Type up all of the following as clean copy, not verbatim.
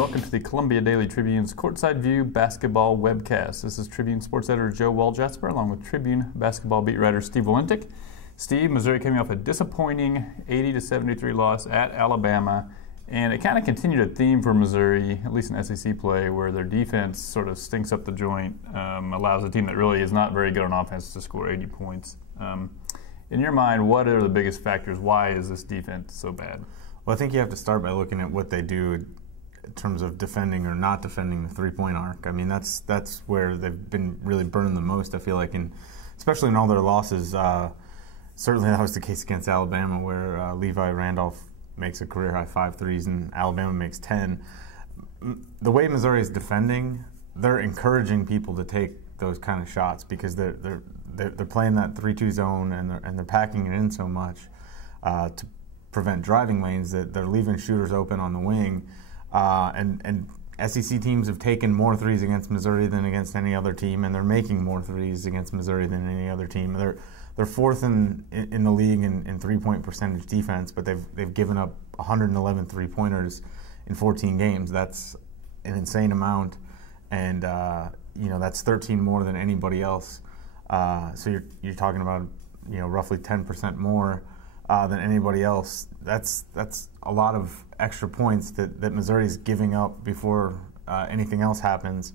welcome to the Columbia Daily Tribune's Courtside View basketball webcast. This is Tribune sports editor Joe Walljasper along with Tribune basketball beat writer Steve Valentik. Steve, Missouri coming off a disappointing 80-73 loss at Alabama, and it kind of continued a theme for Missouri, at least in SEC play, where their defense sort of stinks up the joint, allows a team that really is not very good on offense to score 80 points. In your mind, what are the biggest factors? Why is this defense so bad? Well, I think you have to start by looking at what they do in terms of defending or not defending the three-point arc. I mean, that's where they've been really burning the most, I feel like, and especially in all their losses. Certainly that was the case against Alabama, where Levi Randolph makes a career-high 5 threes and Alabama makes 10. The way Missouri is defending, they're encouraging people to take those kind of shots because they're playing that 3-2 zone and they're packing it in so much to prevent driving lanes that they're leaving shooters open on the wing. And SEC teams have taken more threes against Missouri than against any other team, and they're making more threes against Missouri than any other team. They're fourth in the league in three-point percentage defense, but they've given up 111 three-pointers in 14 games. That's an insane amount, and that's 13 more than anybody else. So you're talking about roughly 10% more than anybody else. That's a lot of extra points that Missouri's giving up before anything else happens.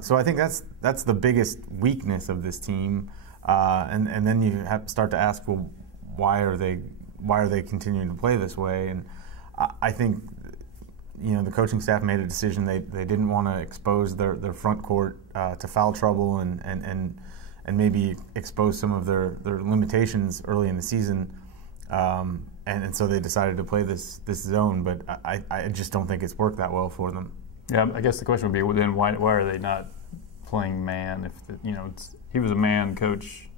So I think that's the biggest weakness of this team. And then you have to start to ask, well, why are they continuing to play this way? And I think the coaching staff made a decision. They didn't want to expose their front court to foul trouble and maybe expose some of their limitations early in the season. And so they decided to play this zone, but I just don't think it's worked that well for them. Yeah, I guess the question would be, well, then why are they not playing man? If he was a man coach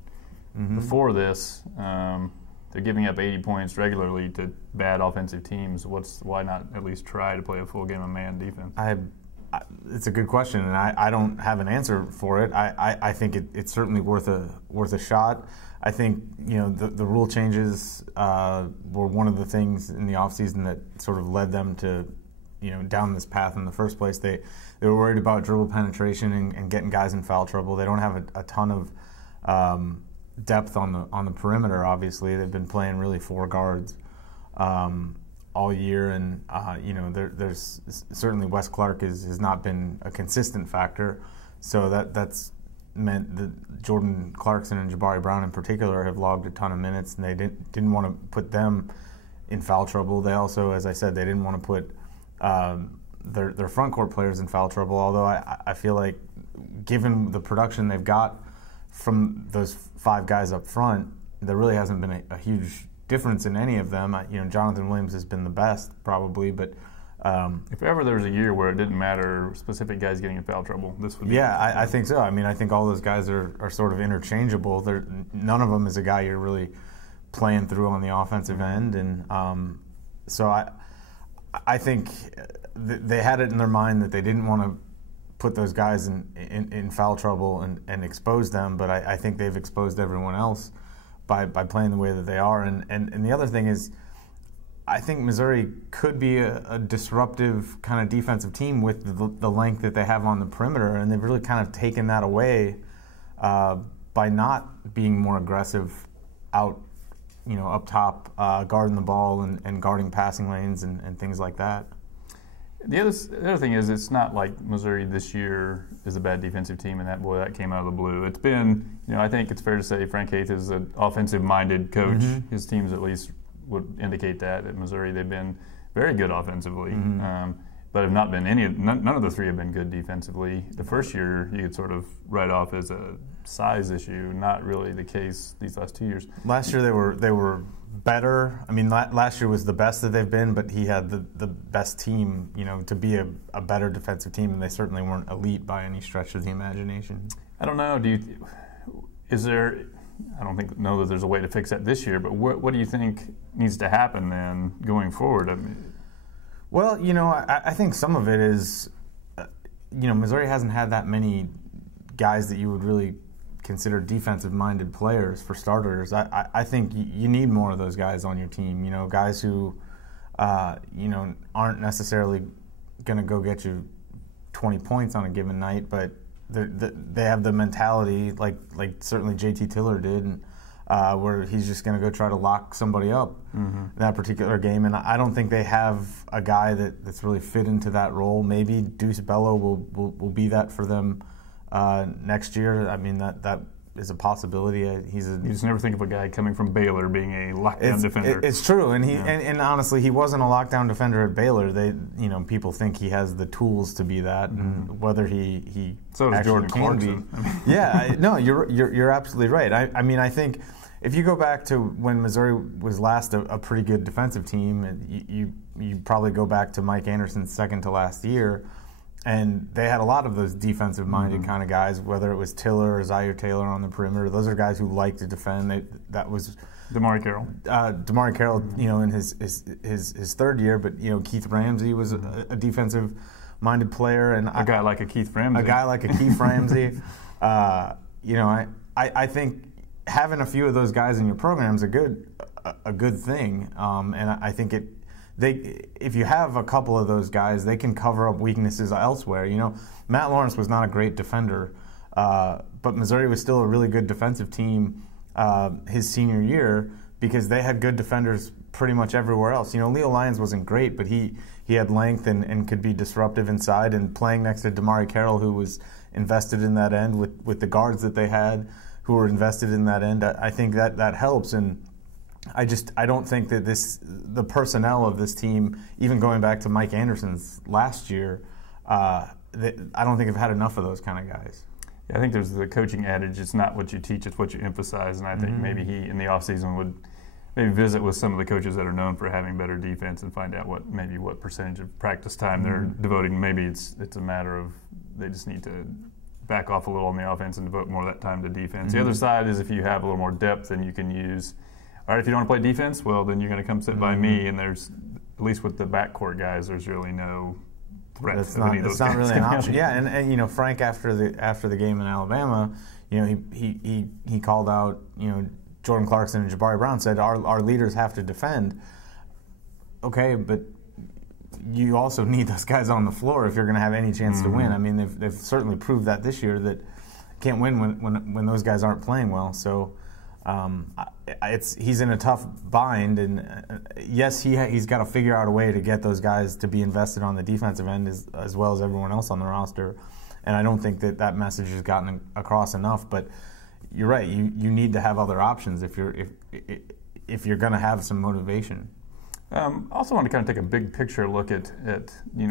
before this. They're giving up 80 points regularly to bad offensive teams. Why not at least try to play a full game of man defense? It's a good question, and I don't have an answer for it. I think it's certainly worth a shot. I think the rule changes were one of the things in the offseason that sort of led them to down this path in the first place. They were worried about dribble penetration and getting guys in foul trouble. They don't have a ton of depth on the perimeter. Obviously, they've been playing really 4 guards all year, and there's certainly Wes Clark has not been a consistent factor. So that's meant that Jordan Clarkson and Jabari Brown in particular have logged a ton of minutes, and they didn't want to put them in foul trouble. They also, as I said, they didn't want to put their front court players in foul trouble, although I feel like given the production they've got from those 5 guys up front, there really hasn't been a huge difference in any of them. Jonathan Williams has been the best probably, but if ever there was a year where it didn't matter specific guys getting in foul trouble, this would be. Yeah, I think so. I mean, I think all those guys are sort of interchangeable. None of them is a guy you're really playing through on the offensive end, and so I think they had it in their mind that they didn't want to put those guys in foul trouble and expose them, but I think they've exposed everyone else by playing the way that they are. And the other thing is, I think Missouri could be a disruptive kind of defensive team with the length that they have on the perimeter, and they've really kind of taken that away by not being more aggressive out, up top, guarding the ball and guarding passing lanes and things like that. The other thing is, it's not like Missouri this year is a bad defensive team, and that came out of the blue. It's been, I think it's fair to say Frank Haith is an offensive-minded coach. Mm-hmm. His teams at least would indicate that at Missouri they've been very good offensively, but have not been none of the 3 have been good defensively. The first year you could sort of write off as a size issue, not really the case these last 2 years. Last year they were better. I mean, last year was the best that they've been, but he had the best team, to be a better defensive team, and they certainly weren't elite by any stretch of the imagination. I don't know. I don't know that there's a way to fix that this year, but what do you think needs to happen then going forward? I mean, well, I think some of it is, Missouri hasn't had that many guys that you would really consider defensive-minded players for starters. I think you need more of those guys on your team. Guys who, aren't necessarily going to go get you 20 points on a given night, but they have the mentality, like certainly JT Tiller did, and, where he's just going to go try to lock somebody up in that particular game. And I don't think they have a guy that's really fit into that role. Maybe Deuce Bello will be that for them next year. I mean, that is a possibility. You just never think of a guy coming from Baylor being a lockdown defender. It's true, and and honestly, he wasn't a lockdown defender at Baylor. People think he has the tools to be that, and whether he so does actually Jordan can Clarkson. be. Yeah, no, you're absolutely right. I mean, I think if you go back to when Missouri was last a pretty good defensive team, you probably go back to Mike Anderson's second to last year. And they had a lot of those defensive-minded kind of guys, whether it was Tiller or Zaire Taylor on the perimeter. Those are guys who like to defend. That was DeMarre Carroll. DeMarre Carroll, in his third year, but Keith Ramsey was a defensive-minded player, and a guy like a Keith Ramsey. A guy like a Keith Ramsey. I think having a few of those guys in your program is a good thing, and I think it. If you have a couple of those guys, they can cover up weaknesses elsewhere. Matt Lawrence was not a great defender, but Missouri was still a really good defensive team his senior year because they had good defenders pretty much everywhere else. Leo Lyons wasn't great, but he had length and could be disruptive inside. And playing next to DeMarre Carroll, who was invested in that end with the guards that they had, who were invested in that end, I think that helps. And I don't think that the personnel of this team, even going back to Mike Anderson's last year, I don't think I've had enough of those kind of guys. Yeah, I think there's the coaching adage, it's not what you teach, it's what you emphasize. And I think maybe he, in the offseason, would maybe visit with some of the coaches that are known for having better defense and find out what percentage of practice time they're devoting. Maybe it's a matter of they just need to back off a little on the offense and devote more of that time to defense. The other side is if you have a little more depth, then you can use – all right, if you don't want to play defense, well, then you're going to come sit by me, and there's, at least with the backcourt guys, there's really no threat. It's not really an option. Yeah, and Frank after the game in Alabama, he called out Jordan Clarkson and Jabari Brown, said our leaders have to defend. Okay, but you also need those guys on the floor if you're going to have any chance to win. I mean, they've certainly proved that this year that can't win when those guys aren't playing well. So. He's in a tough bind, and yes, he's got to figure out a way to get those guys to be invested on the defensive end as well as everyone else on the roster. And I don't think that message has gotten across enough. But you're right; you need to have other options if you're going to have some motivation. Also want to kind of take a big picture look at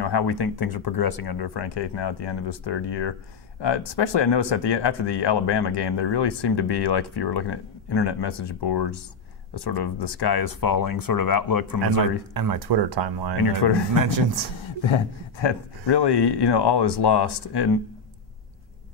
how we think things are progressing under Frank Haith now at the end of his third year. Especially I noticed after the Alabama game, there really seemed to be, like if you were looking at internet message boards, a sort of the sky is falling sort of outlook from Missouri. And my Twitter timeline. And your Twitter mentions. that really, all is lost. And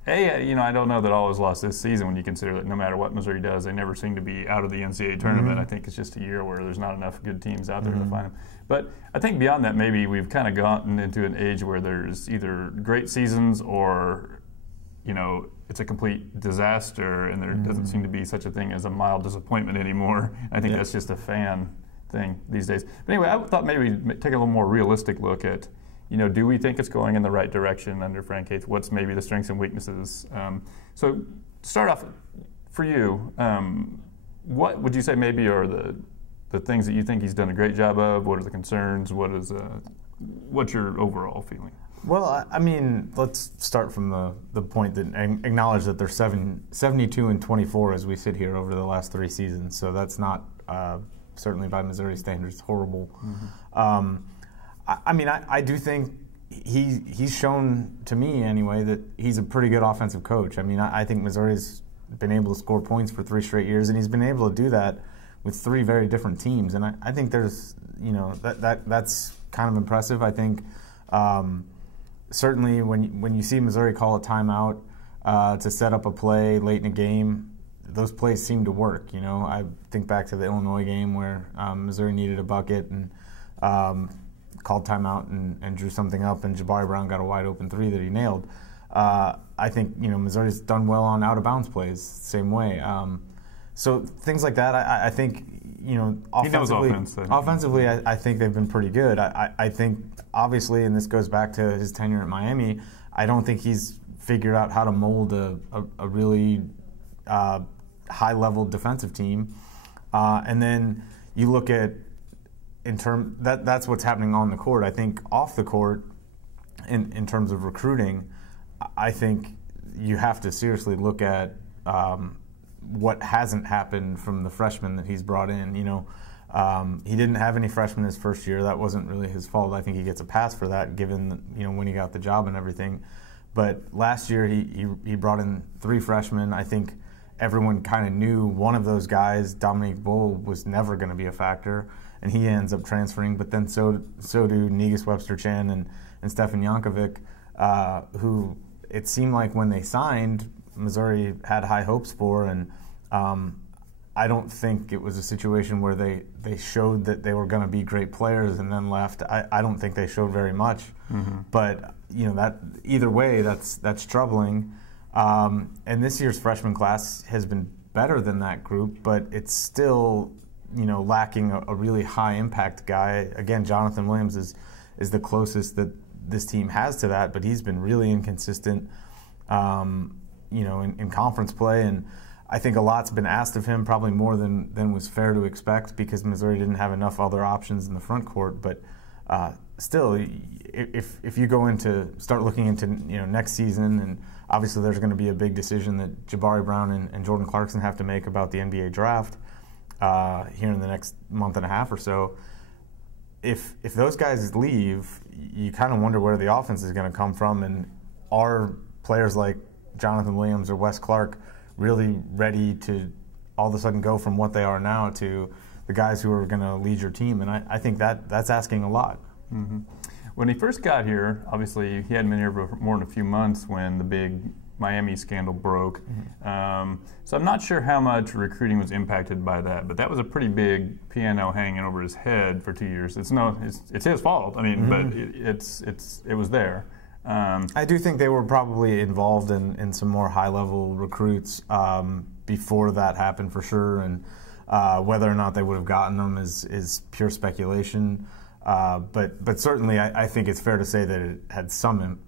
I don't know that all is lost this season when you consider that no matter what Missouri does, they never seem to be out of the NCAA tournament. I think it's just a year where there's not enough good teams out there to find them. But I think beyond that, maybe we've kind of gotten into an age where there's either great seasons or it's a complete disaster, and there doesn't seem to be such a thing as a mild disappointment anymore. I think that's just a fan thing these days. But anyway, I thought maybe we'd take a little more realistic look at, do we think it's going in the right direction under Frank Haith? What's maybe the strengths and weaknesses? So to start off, for you, what would you say maybe are the things that you think he's done a great job of? What are the concerns? What's your overall feeling? Well, I mean, let's start from the point that acknowledge that they're 72 and 24 as we sit here over the last 3 seasons. So that's not certainly by Missouri standards horrible. I do think he's shown to me anyway that he's a pretty good offensive coach. I mean, I think Missouri's been able to score points for 3 straight years, and he's been able to do that with 3 very different teams. And I think there's that's kind of impressive. I think. Certainly, when you see Missouri call a timeout to set up a play late in a game, those plays seem to work. I think back to the Illinois game where Missouri needed a bucket and called timeout and drew something up, and Jabari Brown got a wide open 3 that he nailed. I think Missouri's done well on out of bounds plays, same way. So things like that, I think, offensively, I think they've been pretty good. I think, obviously, and this goes back to his tenure at Miami, I don't think he's figured out how to mold a really high-level defensive team. And then you look at, that's what's happening on the court. I think off the court, in terms of recruiting, I think you have to seriously look at what hasn't happened from the freshmen that he's brought in. He didn't have any freshmen his first year. That wasn't really his fault. I think he gets a pass for that, given when he got the job and everything. But last year he brought in 3 freshmen. I think everyone kind of knew one of those guys, Dominique Bull, was never going to be a factor, and he ends up transferring. But then so do Negus Webster-Chan and Stefan Jankovic, who it seemed like when they signed, Missouri had high hopes for, and I don't think it was a situation where they showed that they were going to be great players and then left. I don't think they showed very much, but that either way, that's troubling. And this year's freshman class has been better than that group, but it's still lacking a really high impact guy. Again, Jonathan Williams is the closest that this team has to that, but he's been really inconsistent. In conference play, and I think a lot's been asked of him, probably more than was fair to expect, because Missouri didn't have enough other options in the front court. But still, if you start looking into next season, and obviously there's going to be a big decision that Jabari Brown and Jordan Clarkson have to make about the NBA draft here in the next month and a half or so. If those guys leave, you kind of wonder where the offense is going to come from, and are players like Jonathan Williams or Wes Clark really ready to all of a sudden go from what they are now to the guys who are going to lead your team? And I think that's asking a lot. Mm-hmm. When he first got here, obviously he hadn't been here for more than a few months when the big Miami scandal broke. So I'm not sure how much recruiting was impacted by that, but that was a pretty big piano hanging over his head for 2 years. It's his fault. I mean, but it was there. I do think they were probably involved in some more high-level recruits before that happened, for sure, and whether or not they would have gotten them is pure speculation. But certainly, I think it's fair to say that it had some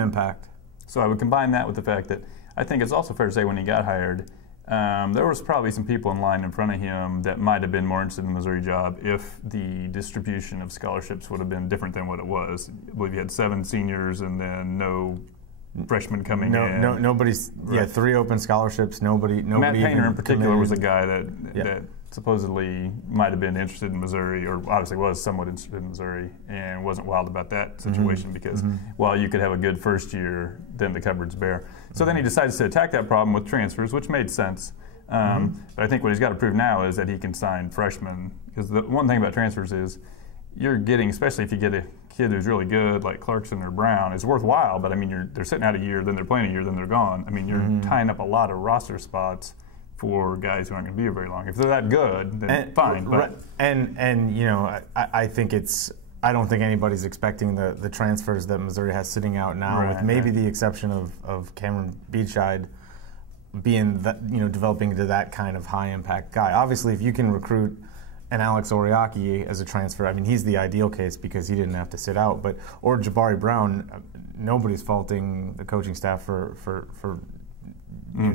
impact. So I would combine that with the fact that I think it's also fair to say when he got hired, there was probably some people in line in front of him that might have been more interested in the Missouri job if the distribution of scholarships would have been different than what it was. I believe you had 7 seniors and then no freshmen coming in. Nobody's. Right. Yeah, 3 open scholarships. Nobody. Matt Painter in particular was a guy that supposedly might have been interested in Missouri, or obviously was somewhat interested in Missouri, and wasn't wild about that situation because while you could have a good first year, then the cupboard's bare. So then he decides to attack that problem with transfers, which made sense. But I think what he's got to prove now is that he can sign freshmen, because the one thing about transfers is you're getting, especially if you get a kid who's really good like Clarkson or Brown, it's worthwhile, but I mean they're sitting out a year, then they're playing a year, then they're gone. I mean you're tying up a lot of roster spots for guys who aren't going to be here very long. If they're that good, then fine. But I think I don't think anybody's expecting the transfers that Missouri has sitting out now, with maybe the exception of Cameron Beachide being developing into that kind of high impact guy. Obviously, if you can recruit an Alex Oriaki as a transfer, I mean he's the ideal case because he didn't have to sit out. Or Jabari Brown, nobody's faulting the coaching staff for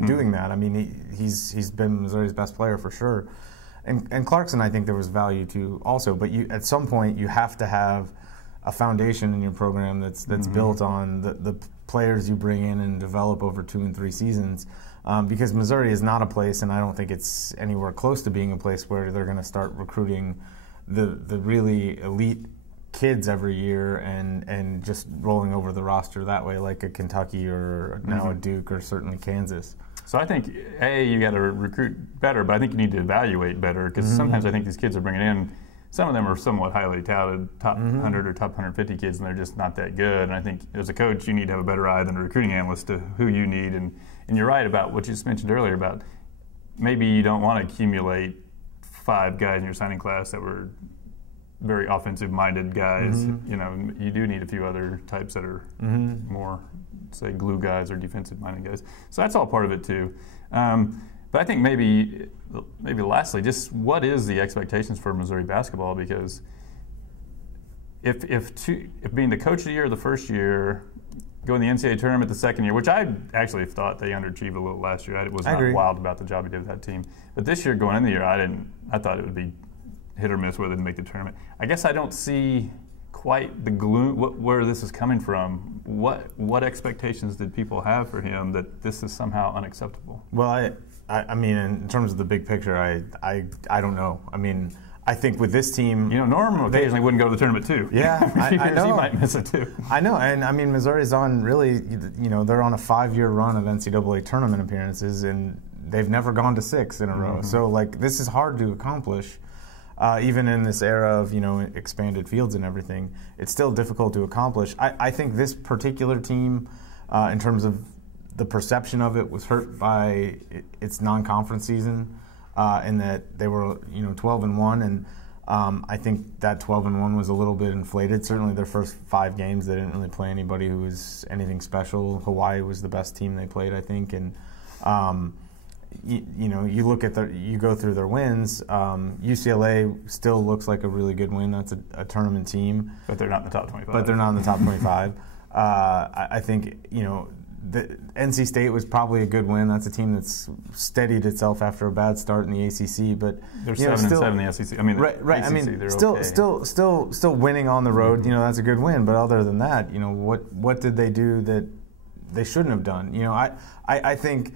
doing that. I mean, he's been Missouri's best player for sure. And Clarkson, I think there was value to also. But at some point, you have to have a foundation in your program that's built on the players you bring in and develop over 2 and 3 seasons. Because Missouri is not a place, and I don't think it's anywhere close to being a place where they're going to start recruiting the really elite kids every year and just rolling over the roster that way, like a Kentucky or now a Duke or certainly Kansas. So I think, you got to recruit better, but I think you need to evaluate better, because sometimes I think these kids are bringing in, some of them are somewhat highly touted, top 100 or top 150 kids, and they're just not that good. And I think as a coach, you need to have a better eye than a recruiting analyst to who you need. And you're right about what you just mentioned earlier about maybe you don't want to accumulate 5 guys in your signing class that were very offensive-minded guys. You do need a few other types that are more, say, glue guys or defensive-minded guys. So that's all part of it too. But But I think maybe lastly, just what is the expectations for Missouri basketball? Because if being the coach of the year the first year, going to the NCAA tournament the second year, which I actually thought they underachieved a little last year. I was not wild about the job he did with that team. But this year, going into the year, I thought it would be hit or miss whether to make the tournament. I guess I don't see quite the gloom where this is coming from. What expectations did people have for him that this is somehow unacceptable? Well, I mean, in terms of the big picture, I don't know. I mean, I think with this team, Norm occasionally wouldn't go to the tournament too. Yeah, I know. He might miss it too. I know, and I mean, Missouri's on really, they're on a 5-year run of NCAA tournament appearances, and they've never gone to 6 in a row. So, this is hard to accomplish. Even in this era of expanded fields and everything, it's still difficult to accomplish. I think this particular team, in terms of the perception of it, was hurt by its non-conference season, in that they were 12-1, and I think that 12-1 was a little bit inflated. Certainly, their first 5 games, they didn't really play anybody who was anything special. Hawaii was the best team they played, I think, and. You look at you go through their wins. UCLA still looks like a really good win. That's a tournament team, but they're not in the top 25. But they're not in the top 25. I think the NC State was probably a good win. That's a team that's steadied itself after a bad start in the ACC. But they're 7-7 in the SEC. I mean, right. ACC, I mean, they're still winning on the road. That's a good win. But other than that, what did they do that they shouldn't have done? I think.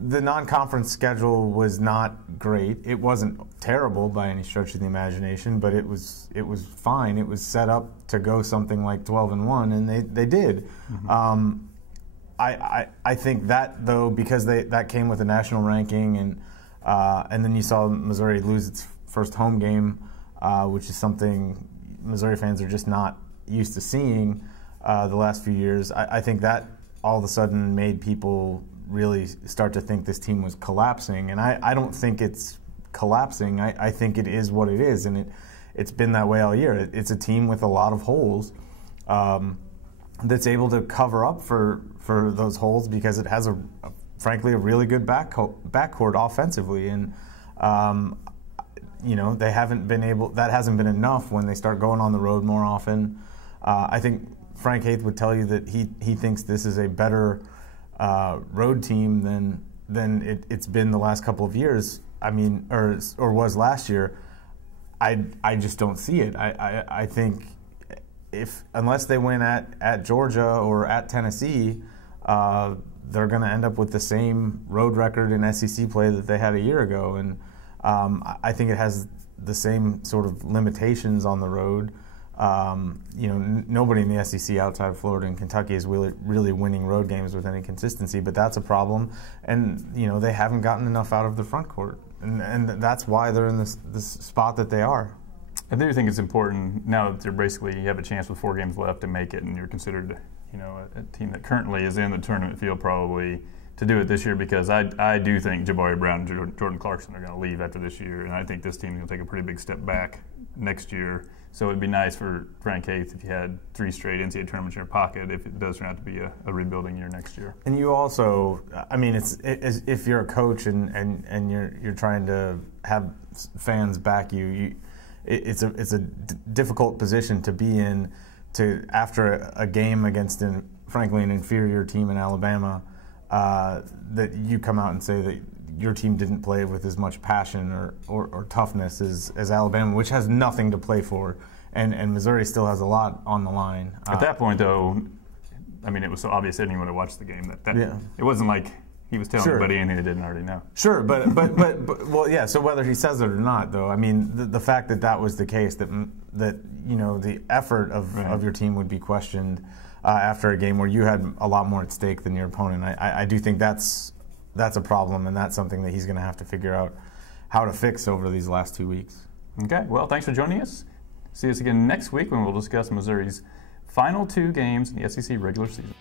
The non-conference schedule was not great. It wasn't terrible by any stretch of the imagination, but it was fine. It was set up to go something like 12-1, and they did. I think that though, because that came with a national ranking, and then you saw Missouri lose its first home game, which is something Missouri fans are just not used to seeing the last few years. I think that all of a sudden made people really start to think this team was collapsing, and I don't think it's collapsing. I think it is what it is, and it's been that way all year. It's a team with a lot of holes that's able to cover up for those holes because it has frankly a really good backcourt offensively, and they haven't been able. That hasn't been enough when they start going on the road more often. I think Frank Haith would tell you that he thinks this is a better road team than it's been the last couple of years. I mean, or was last year. I just don't see it. I think unless they win at Georgia or at Tennessee, they're going to end up with the same road record in SEC play that they had a year ago, and I think it has the same sort of limitations on the road. Nobody in the SEC outside of Florida and Kentucky is really winning road games with any consistency, but that's a problem. And they haven't gotten enough out of the front court, and that's why they're in this spot that they are. I do think it's important now that you have a chance with 4 games left to make it, and you're considered a team that currently is in the tournament field probably to do it this year, because I do think Jabari Brown and Jordan Clarkson are going to leave after this year, and I think this team is going to take a pretty big step back next year. So it would be nice for Frank Haith if you had 3 straight NCAA tournaments in your pocket if it does turn out to be a rebuilding year next year. And you also, I mean, it's if you're a coach and you're trying to have fans back you, it's a difficult position to be in after a game against frankly an inferior team in Alabama, that you come out and say that your team didn't play with as much passion or toughness as Alabama, which has nothing to play for, and Missouri still has a lot on the line. At that point, though, I mean, it was so obvious to anyone who watched the game that it wasn't like he was telling everybody anything they didn't already know. Sure, but well, yeah. So whether he says it or not, though, I mean, the fact that was the case, that the effort of your team would be questioned after a game where you had a lot more at stake than your opponent. I do think that's a problem, and that's something that he's going to have to figure out how to fix over these last 2 weeks. Okay, well, thanks for joining us. See us again next week when we'll discuss Missouri's final 2 games in the SEC regular season.